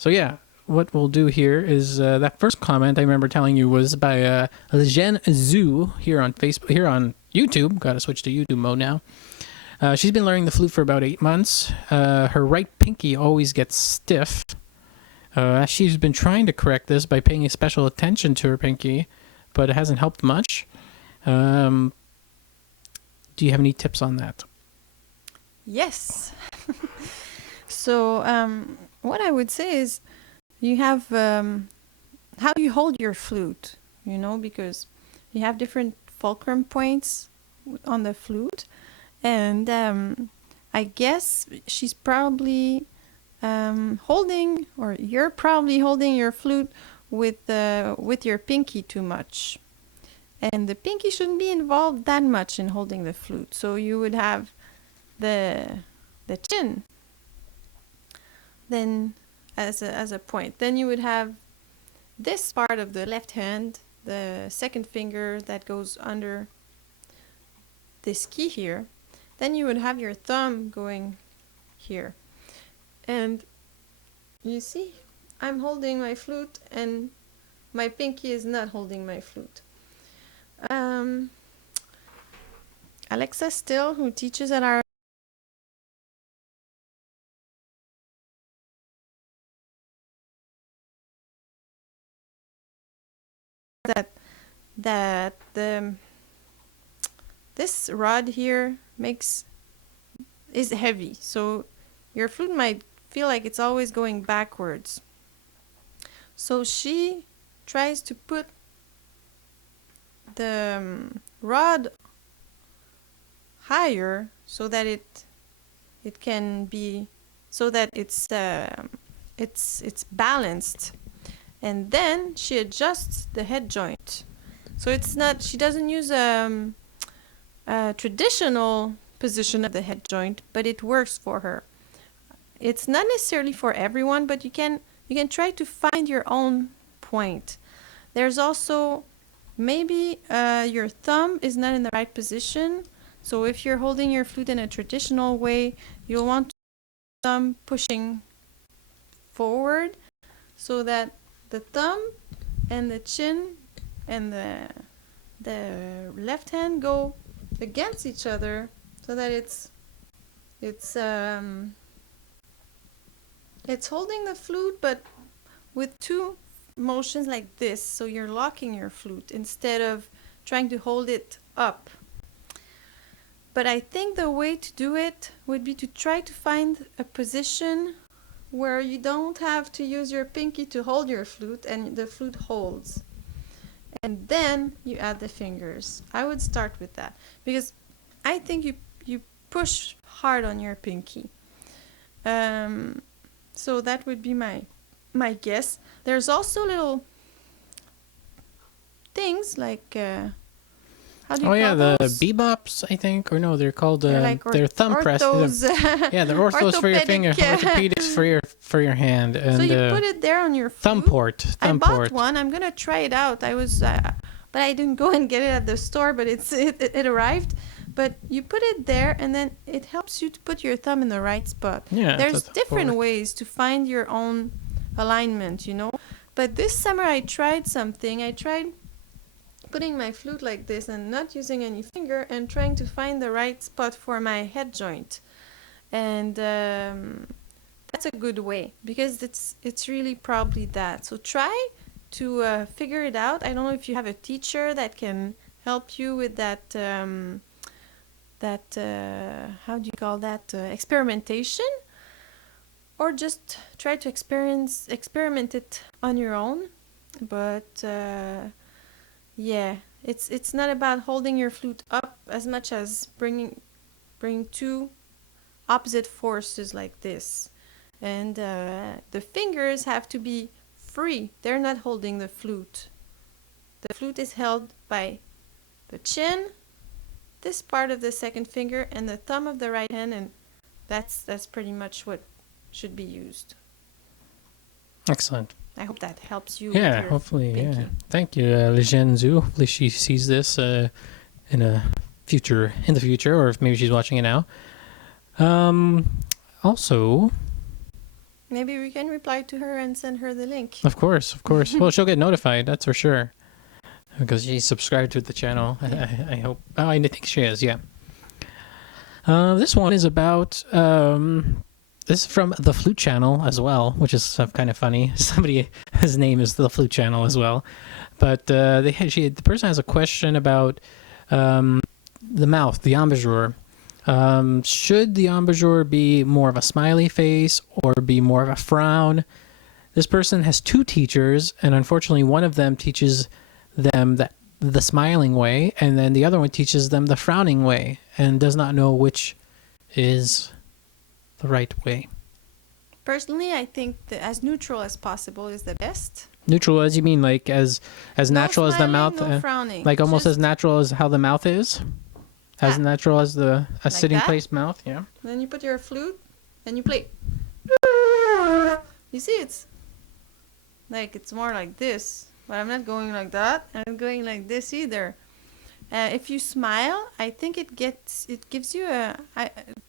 So yeah, what we'll do here is that first comment I remember telling you was by Lejeune Zoo here on Facebook, here on YouTube. Got to switch to YouTube mode now. She's been learning the flute for about 8 months. Her right pinky always gets stiff. She's been trying to correct this by paying special attention to her pinky, but it hasn't helped much. Do you have any tips on that? Yes. So what I would say is you have how you hold your flute, you know, because you have different fulcrum points on the flute, and I guess she's probably holding, or you're probably holding your flute with your pinky too much, and the pinky shouldn't be involved that much in holding the flute. So you would have the chin then as a point. Then you would have this part of the left hand, the second finger that goes under this key here. Then you would have your thumb going here. And you see, I'm holding my flute and my pinky is not holding my flute. Alexa Still, who teaches at our that this rod here is heavy, so your flute might feel like it's always going backwards. So she tries to put the rod higher so that it can be, so that it's balanced, and then she adjusts the head joint. So it's not, she doesn't use a traditional position of the head joint, but it works for her. It's not necessarily for everyone, but you can try to find your own point. There's also maybe your thumb is not in the right position. So if you're holding your flute in a traditional way, you'll want thumb pushing forward so that the thumb and the chin and the left hand go against each other, so that it's holding the flute, but with two motions like this. So you're locking your flute instead of trying to hold it up. But I think the way to do it would be to try to find a position where you don't have to use your pinky to hold your flute and the flute holds. And then you add the fingers. I would start with that, because I think you push hard on your pinky. So that would be my guess. There's also little things like how do you call the those? bebops, I think, or no, they're called they're thumb press. Yeah, they're orthos for your finger, orthopedics for your hand, and so you put it there on your flute. thumb port. I bought one. I'm gonna try it out. I was, but I didn't go and get it at the store. But it arrived. But you put it there, and then it helps you to put your thumb in the right spot. Yeah, there's different ways to find your own alignment, you know. But this summer I tried something. I tried putting my flute like this and not using any finger, and trying to find the right spot for my head joint. And that's a good way, because it's really probably that. So try to figure it out. I don't know if you have a teacher that can help you with that how do you call that, experimentation, or just try to experiment it on your own. But yeah, it's not about holding your flute up as much as bringing two opposite forces like this, and the fingers have to be free. They're not holding the flute. The flute is held by the chin, this part of the second finger, and the thumb of the right hand, and that's pretty much what should be used. Excellent. I hope that helps you. Yeah, hopefully. Pinky. Yeah. Thank you, Lejeune Zhu. Hopefully she sees this in the future, or if maybe she's watching it now. Also, Maybe we can reply to her and send her the link. Of course, of course. Well, she'll get notified, that's for sure. Because she's subscribed to the channel. I hope. Oh, I think she is, yeah. This one is about... this is from the Flute channel as well, which is kind of funny. Somebody, his name is the Flute channel as well. But the person has a question about the mouth, the embouchure. Should the embouchure be more of a smiley face or be more of a frown? This person has two teachers, and unfortunately one of them teaches them the smiling way, and then the other one teaches them the frowning way, and does not know which is the right way. Personally, I think that as neutral as possible is the best. Neutral, as you mean, like as natural as the smiling, mouth, no frowning. like almost Just as natural as how the mouth is, as that. natural as a Like sitting that? place mouth. Yeah. Then you put your flute and you play. You see, it's like it's more like this, but I'm not going like that. I'm going like this either. If you smile, I think it gives you a.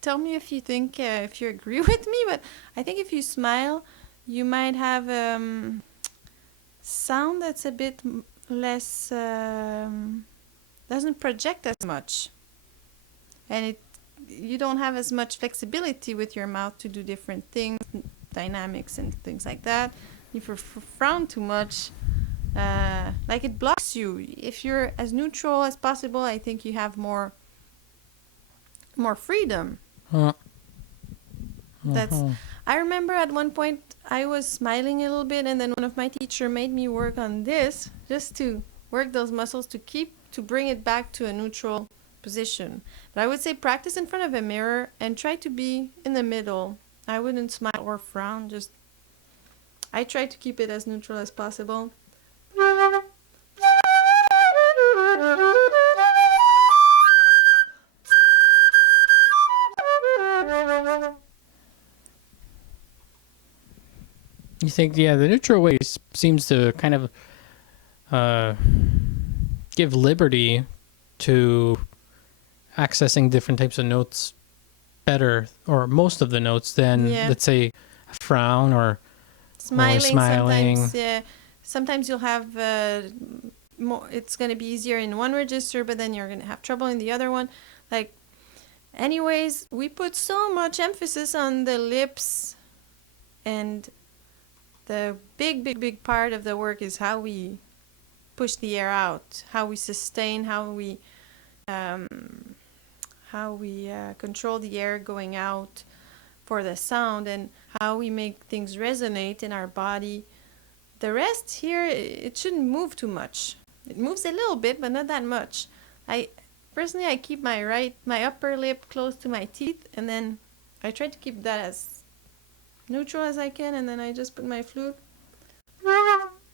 Tell me if you think if you agree with me, but I think if you smile, you might have sound that's a bit less doesn't project as much, and you don't have as much flexibility with your mouth to do different things, dynamics and things like that. If you frown too much, like it blocks you. If you're as neutral as possible, I think you have more freedom. That's. I remember at one point I was smiling a little bit, and then one of my teacher made me work on this just to work those muscles to bring it back to a neutral position. But I would say practice in front of a mirror and try to be in the middle. I wouldn't smile or frown. I try to keep it as neutral as possible. You think, yeah, the neutral way seems to kind of give liberty to accessing different types of notes better, or most of the notes, than, let's say, a frown or smiling. Sometimes, yeah. Sometimes you'll have more. It's going to be easier in one register, but then you're going to have trouble in the other one. Like, anyways, we put so much emphasis on the lips, and the big part of the work is how we push the air out, how we sustain, how we control the air going out for the sound, and how we make things resonate in our body. The rest here, it shouldn't move too much. It moves a little bit, but not that much. Personally, I keep my upper lip close to my teeth, and then I try to keep that as neutral as I can, and then I just put my flute.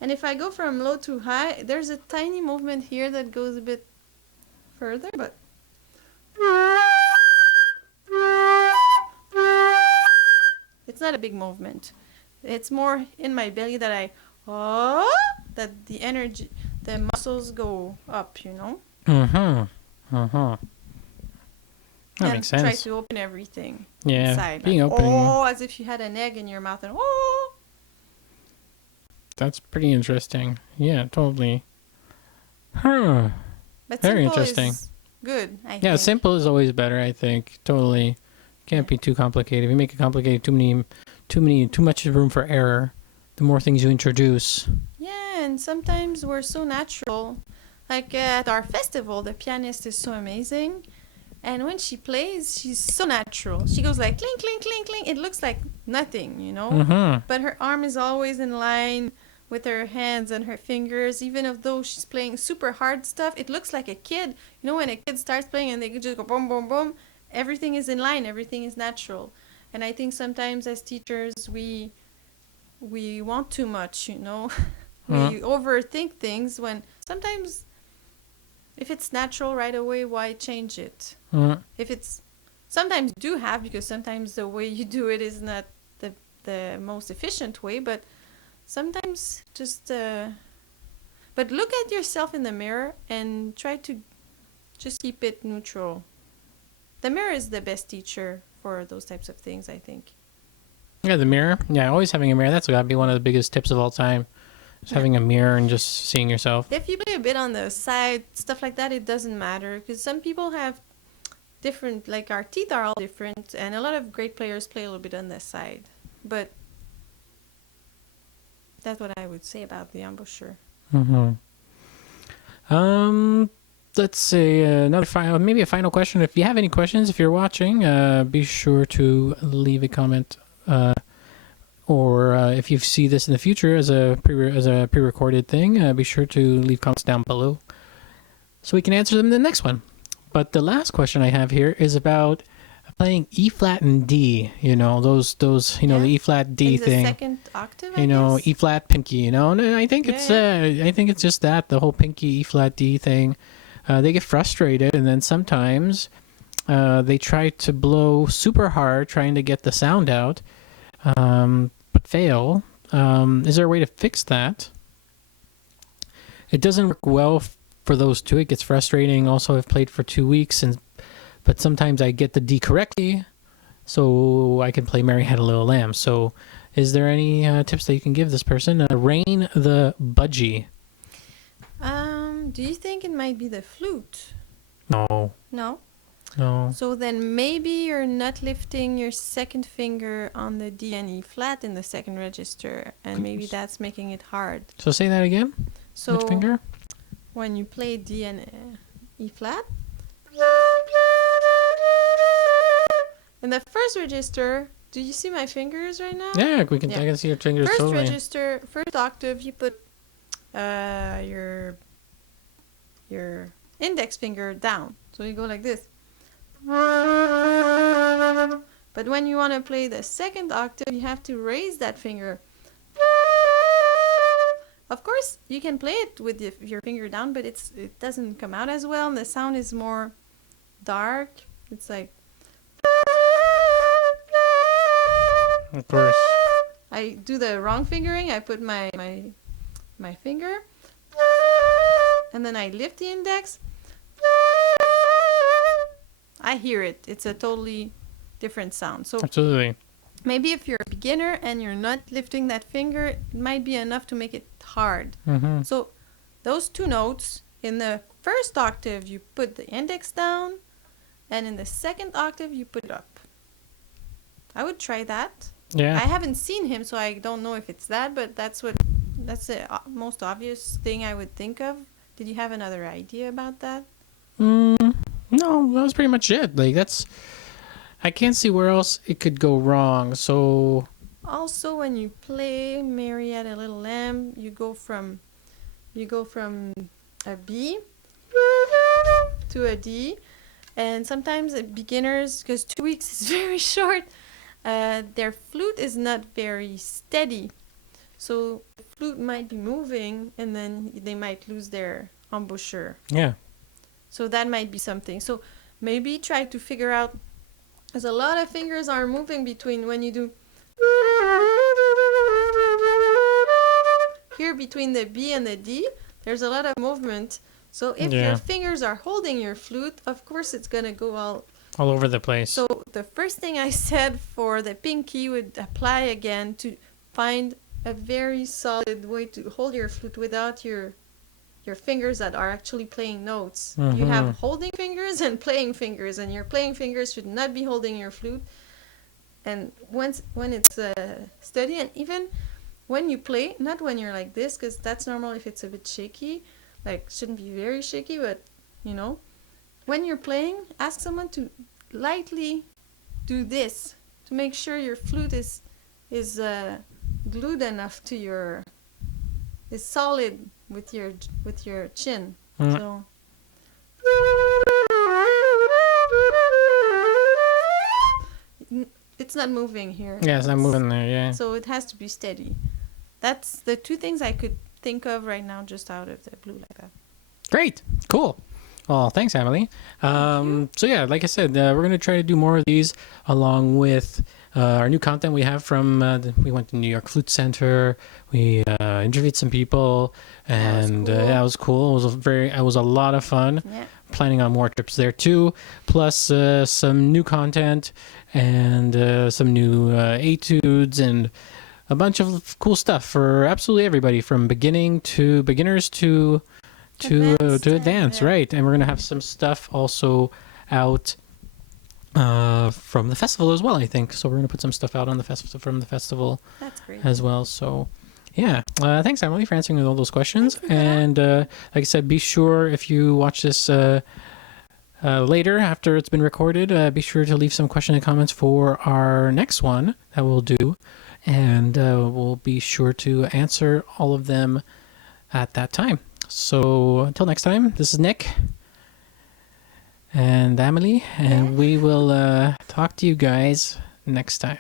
And if I go from low to high, there's a tiny movement here that goes a bit further, but it's not a big movement. It's more in my belly that that the energy, the muscles go up, you know? That makes sense. Try to open everything inside. Being like, open. As if you had an egg in your mouth, and That's pretty interesting. Yeah, totally. Huh. But Very simple interesting. is good, I Yeah, think. simple is always better, I think. Totally. Can't be too complicated. If you make it complicated, too much room for error. The more things you introduce. Yeah, and sometimes we're so natural. Like at our festival, the pianist is so amazing. And when she plays, she's so natural. She goes like clink, clink, clink, clink. It looks like nothing, you know? But her arm is always in line with her hands and her fingers. Even though she's playing super hard stuff, it looks like a kid. You know, when a kid starts playing and they just go boom, boom, boom, everything is in line. Everything is natural. And I think sometimes as teachers, we want too much, you know? We overthink things when sometimes... If it's natural right away, why change it? If it's... Sometimes do have, because sometimes the way you do it is not the most efficient way, but sometimes just... But look at yourself in the mirror and try to just keep it neutral. The mirror is the best teacher for those types of things, I think. Yeah, the mirror. Yeah, always having a mirror. That's got to be one of the biggest tips of all time. Just having a mirror and just seeing yourself. If you play a bit on the side, stuff like that, it doesn't matter because some people have different, like our teeth are all different, and a lot of great players play a little bit on the side. But that's what I would say about the embouchure. Mm-hmm. Let's say maybe a final question. If you have any questions, if you're watching, be sure to leave a comment. Or if you see this in the future as a pre-recorded thing, be sure to leave comments down below, so we can answer them in the next one. But the last question I have here is about playing E flat and D. You know those the E flat D the thing. Second octave. You know, E flat pinky. You know, and I think I think it's just that the whole pinky E flat D thing. They get frustrated, and then sometimes they try to blow super hard trying to get the sound out. But fail. Is there a way to fix that? It doesn't work well for those two. It gets frustrating. Also, I've played for 2 weeks, but sometimes I get the D correctly, so I can play Mary Had a Little Lamb. So is there any tips that you can give this person? Rain the Budgie. Do you think it might be the flute? No. No? No. So then maybe you're not lifting your second finger on the D and E flat in the second register, and maybe that's making it hard. So say that again. So Which finger? when you play D and E flat, in the first register, do you see my fingers right now? Yeah, I can see your fingers First totally. register, first octave, you put your index finger down. So you go like this. But when you want to play the second octave, you have to raise that finger. Of course, you can play it with your finger down, but it doesn't come out as well, and the sound is more dark. It's like... Of course. I do the wrong fingering. I put my finger, and then I lift the index. I hear it. It's a totally different sound. So Absolutely. maybe if you're a beginner and you're not lifting that finger, it might be enough to make it hard. Mm-hmm. So those two notes, in the first octave, you put the index down, and in the second octave, you put it up. I would try that. Yeah. I haven't seen him, so I don't know if it's that, but that's the most obvious thing I would think of. Did you have another idea about that? No, that was pretty much it. Like I can't see where else it could go wrong. So Also, when you play Mary Had a Little Lamb, you go from a B to a D, and sometimes beginners, because 2 weeks is very short, their flute is not very steady, so the flute might be moving, and then they might lose their embouchure. yeah. So that might be something. So maybe try to figure out, because a lot of fingers are moving between when you do here between the B and the D, there's a lot of movement. So if your fingers are holding your flute, of course it's gonna go all All over the place. So the first thing I said for the pinky would apply again, to find a very solid way to hold your flute without your fingers that are actually playing notes. Mm-hmm. You have holding fingers and playing fingers, and your playing fingers should not be holding your flute. And when it's steady, and even when you play, not when you're like this, because that's normal if it's a bit shaky, like shouldn't be very shaky, but you know, when you're playing, ask someone to lightly do this to make sure your flute is glued enough to is solid with your chin. So it's not moving here. Yeah, it's not moving there. Yeah. So it has to be steady. That's the two things I could think of right now, just out of the blue like that. Great. Cool. Well, thanks, Emily. So yeah, like I said, we're going to try to do more of these along with our new content we have from, we went to New York Flute Center. We interviewed some people, and That was cool. yeah, it was cool. It was a lot of fun. Yeah. planning on more trips there too, plus some new content and some new etudes and a bunch of cool stuff for absolutely everybody, from beginners to advanced, yeah. right? And we're gonna have some stuff also out from the festival as well, I think. So we're gonna put some stuff out on the from the festival That's great. as well. So yeah, thanks Emily for answering all those questions. Thanks, Nicola. And like I said, be sure if you watch this later after it's been recorded, be sure to leave some questions and comments for our next one that we'll do, and we'll be sure to answer all of them at that time. So until next time, this is Nick and Emily, and we will talk to you guys next time.